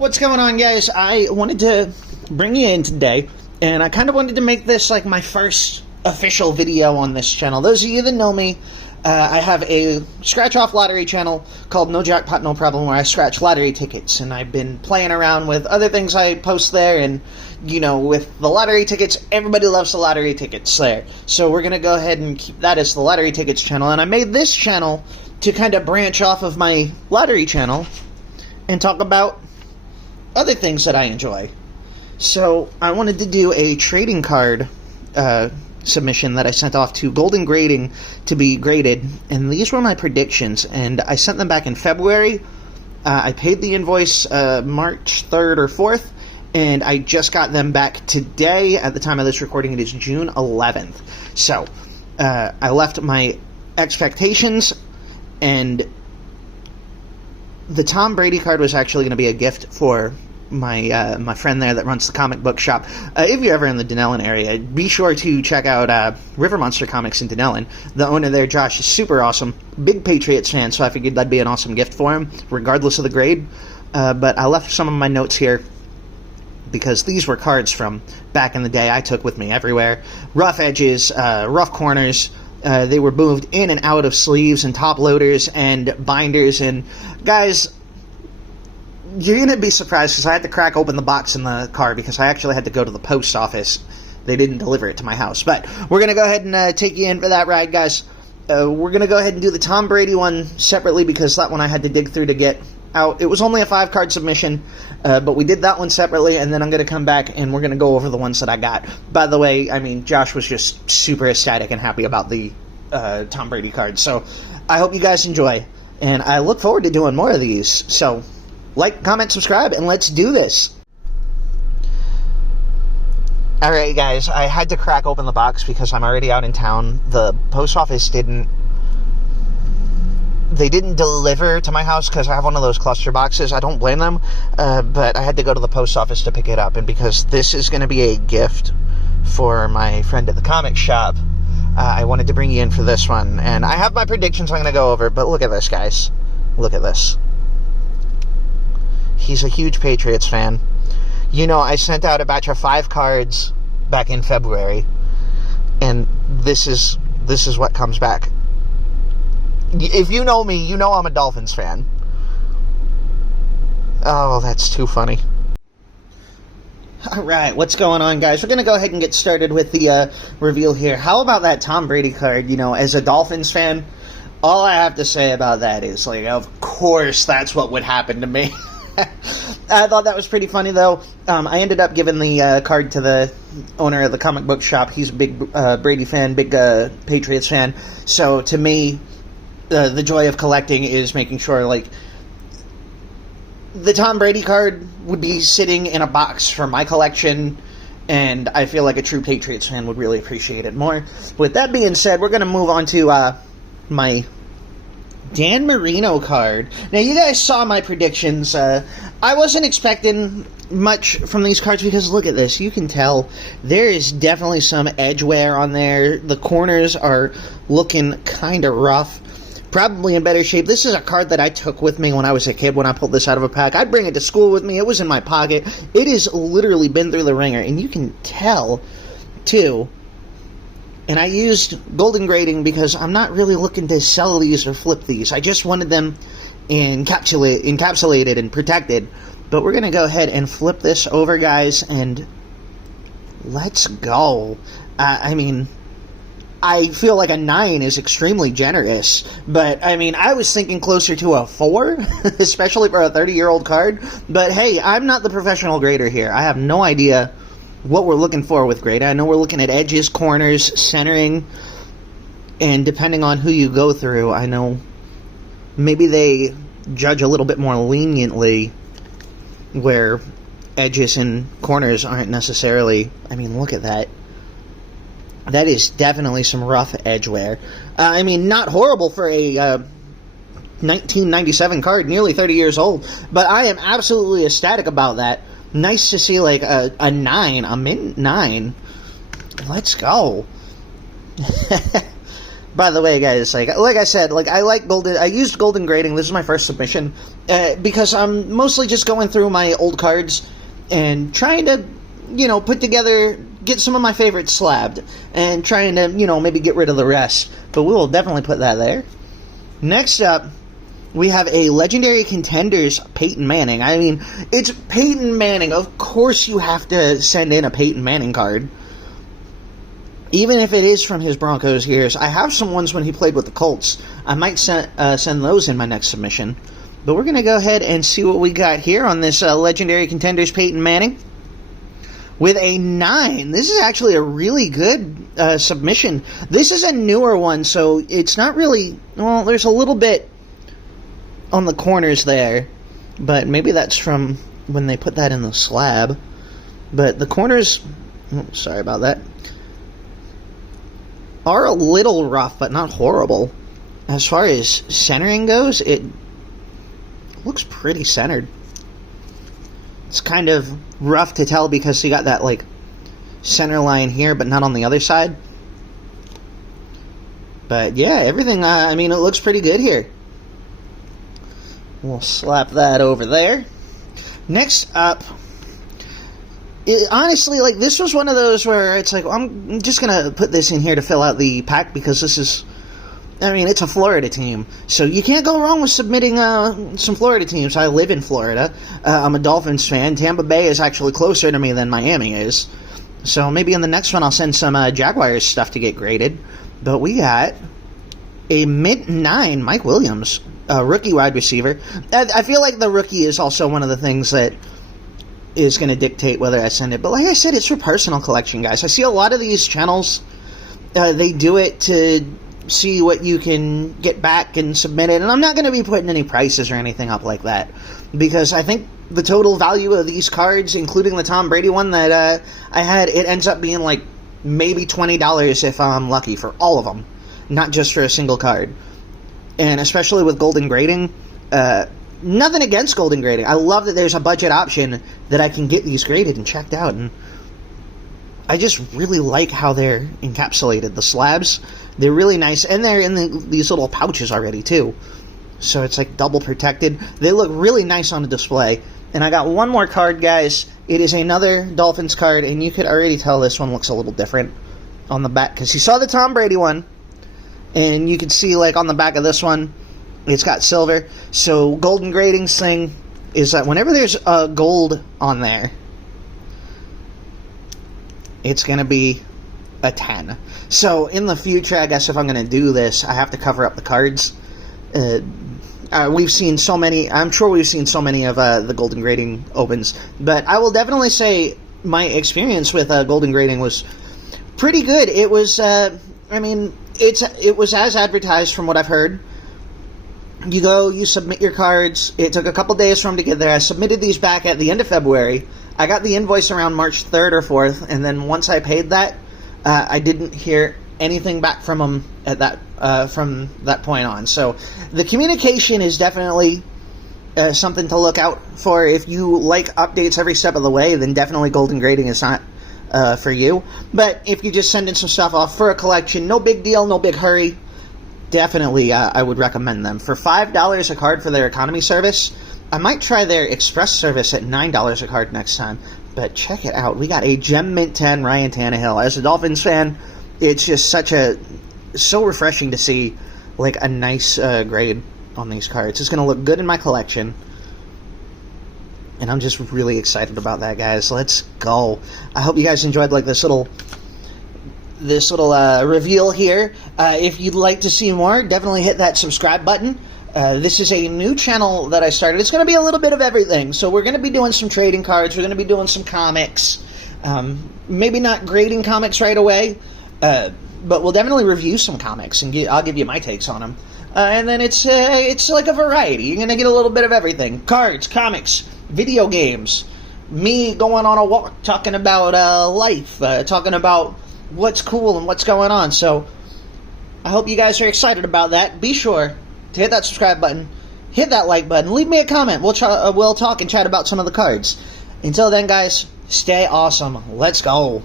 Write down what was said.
What's going on, guys? I wanted to bring you in today, and I kind of wanted to make this like my first official video on this channel. Those of you that know me, I have a scratch-off lottery channel called No Jackpot, No Problem, where I scratch lottery tickets, and I've been playing around with other things I post there, and, you know, with the lottery tickets, everybody loves the lottery tickets there. So we're going to go ahead and keep that as the lottery tickets channel, and I made this channel to kind of branch off of my lottery channel and talk about other things that I enjoy. So I wanted to do a trading card submission that I sent off to Golden Grading to be graded, and these were my predictions, and I sent them back in February. I paid the invoice March 3rd or 4th, and I just got them back today. At the time of this recording, it is June 11th. So I left my expectations, and the Tom Brady card was actually going to be a gift for my friend there that runs the comic book shop. If you're ever in the Denellen area, be sure to check out River Monster Comics in Denellen. The owner there, Josh, is super awesome. Big Patriots fan, so I figured that'd be an awesome gift for him, regardless of the grade. But I left some of my notes here because these were cards from back in the day I took with me everywhere. Rough edges, rough corners. They were moved in and out of sleeves and top loaders and binders. And guys, you're going to be surprised because I had to crack open the box in the car because I actually had to go to the post office. They didn't deliver it to my house. But we're going to go ahead and take you in for that ride, guys. We're going to go ahead and do the Tom Brady one separately because that one I had to dig through to get out. It was only a 5-card submission, but we did that one separately, and then I'm going to come back and we're going to go over the ones that I got. By the way, I mean, Josh was just super ecstatic and happy about the Tom Brady card. So I hope you guys enjoy, and I look forward to doing more of these. So like, comment, subscribe, and let's do this. Alright, guys, I had to crack open the box because I'm already out in town. The post office didn't deliver to my house because I have one of those cluster boxes. I don't blame them, but I had to go to the post office to pick it up, and because this is going to be a gift for my friend at the comic shop, I wanted to bring you in for this one. And I have my predictions I'm going to go over, but look at this, guys. Look at this. He's a huge Patriots fan. You know, I sent out a batch of 5 cards back in February, and this is what comes back. If you know me, you know I'm a Dolphins fan. Oh, that's too funny. Alright, what's going on, guys? We're going to go ahead and get started with the reveal here. How about that Tom Brady card? You know, as a Dolphins fan, all I have to say about that is, like, of course that's what would happen to me. I thought that was pretty funny, though. I ended up giving the card to the owner of the comic book shop. He's a big Brady fan, big Patriots fan. So to me, the joy of collecting is making sure, like, the Tom Brady card would be sitting in a box for my collection, and I feel like a true Patriots fan would really appreciate it more. With that being said, we're going to move on to my Dan Marino card. Now, you guys saw my predictions. I wasn't expecting much from these cards because look at this. You can tell there is definitely some edge wear on there. The corners are looking kind of rough. Probably in better shape. This is a card that I took with me when I was a kid when I pulled this out of a pack. I'd bring it to school with me. It was in my pocket. It has literally been through the ringer, and you can tell, too. And I used Golden Grading because I'm not really looking to sell these or flip these. I just wanted them encapsulated and protected. But we're going to go ahead and flip this over, guys, and let's go. I mean, I feel like a 9 is extremely generous. But, I mean, I was thinking closer to a 4, especially for a 30-year-old card. But, hey, I'm not the professional grader here. I have no idea what we're looking for with grade. I know we're looking at edges, corners, centering, and depending on who you go through, I know maybe they judge a little bit more leniently where edges and corners aren't necessarily. I mean, look at that. That is definitely some rough edge wear. I mean, not horrible for a 1997 card, nearly 30 years old, but I am absolutely ecstatic about that. Nice to see, like, a 9, a mint 9. Let's go. By the way, guys, like I said, like I used Golden Grading. This is my first submission, because I'm mostly just going through my old cards and trying to, put together, get some of my favorites slabbed, and trying to, maybe get rid of the rest. But we will definitely put that there. Next up, we have a Legendary Contenders Peyton Manning. I mean, it's Peyton Manning. Of course you have to send in a Peyton Manning card. Even if it is from his Broncos years. I have some ones when he played with the Colts. I might send those in my next submission. But we're going to go ahead and see what we got here on this Legendary Contenders Peyton Manning. With a 9. This is actually a really good submission. This is a newer one, so it's not really... Well, there's a little bit on the corners there. But maybe that's from when they put that in the slab. But the corners... Oh, sorry about that. Are a little rough, but not horrible. As far as centering goes, it looks pretty centered. It's kind of rough to tell because you got that, like, center line here, but not on the other side. But, yeah, everything, I mean, it looks pretty good here. We'll slap that over there. Next up, honestly, like, this was one of those where it's like, well, I'm just going to put this in here to fill out the pack because this is... I mean, it's a Florida team, so you can't go wrong with submitting some Florida teams. I live in Florida. I'm a Dolphins fan. Tampa Bay is actually closer to me than Miami is. So maybe in the next one I'll send some Jaguars stuff to get graded. But we got a mid-9 Mike Williams, rookie wide receiver. I feel like the rookie is also one of the things that is going to dictate whether I send it. But like I said, it's for personal collection, guys. I see a lot of these channels, they do it to see what you can get back and submit it, and I'm not going to be putting any prices or anything up like that, because I think the total value of these cards, including the Tom Brady one that I had, it ends up being like maybe $20 if I'm lucky for all of them, not just for a single card. And especially with golden grading, nothing against golden grading. I love that there's a budget option that I can get these graded and checked out, and I just really like how they're encapsulated. The slabs, they're really nice, and they're in these little pouches already, too. So it's like double protected. They look really nice on the display. And I got one more card, guys. It is another Dolphins card, and you could already tell this one looks a little different on the back, because you saw the Tom Brady one, and you can see, like, on the back of this one, it's got silver. So golden gradings thing is that whenever there's a gold on there, it's going to be a 10. So in the future, I guess if I'm going to do this, I have to cover up the cards. We've seen so many, I'm sure we've seen so many of the golden grading opens, but I will definitely say my experience with golden grading was pretty good. It was, I mean, it was as advertised from what I've heard. You go, you submit your cards. It took a couple days for them to get there. I submitted these back at the end of February. I got the invoice around March 3rd or 4th, and then once I paid that, I didn't hear anything back from them at that from that point on. So the communication is definitely something to look out for. If you like updates every step of the way, then definitely golden grading is not for you. But if you just send in some stuff off for a collection, no big deal, no big hurry, definitely I would recommend them. For $5 a card for their economy service, I might try their express service at $9 a card next time. But check it out. We got a Gem Mint 10 Ryan Tannehill. As a Dolphins fan, it's just so refreshing to see like a nice grade on these cards. It's going to look good in my collection. And I'm just really excited about that, guys. Let's go. I hope you guys enjoyed like this little reveal here. If you'd like to see more, definitely hit that subscribe button. This is a new channel that I started. It's going to be a little bit of everything. So we're going to be doing some trading cards. We're going to be doing some comics. Maybe not grading comics right away, but we'll definitely review some comics, and I'll give you my takes on them. And then it's like a variety. You're going to get a little bit of everything. Cards, comics, video games, me going on a walk, talking about life, talking about what's cool and what's going on. So I hope you guys are excited about that. Be sure to hit that subscribe button, hit that like button, leave me a comment. We'll talk and chat about some of the cards. Until then, guys, stay awesome. Let's go.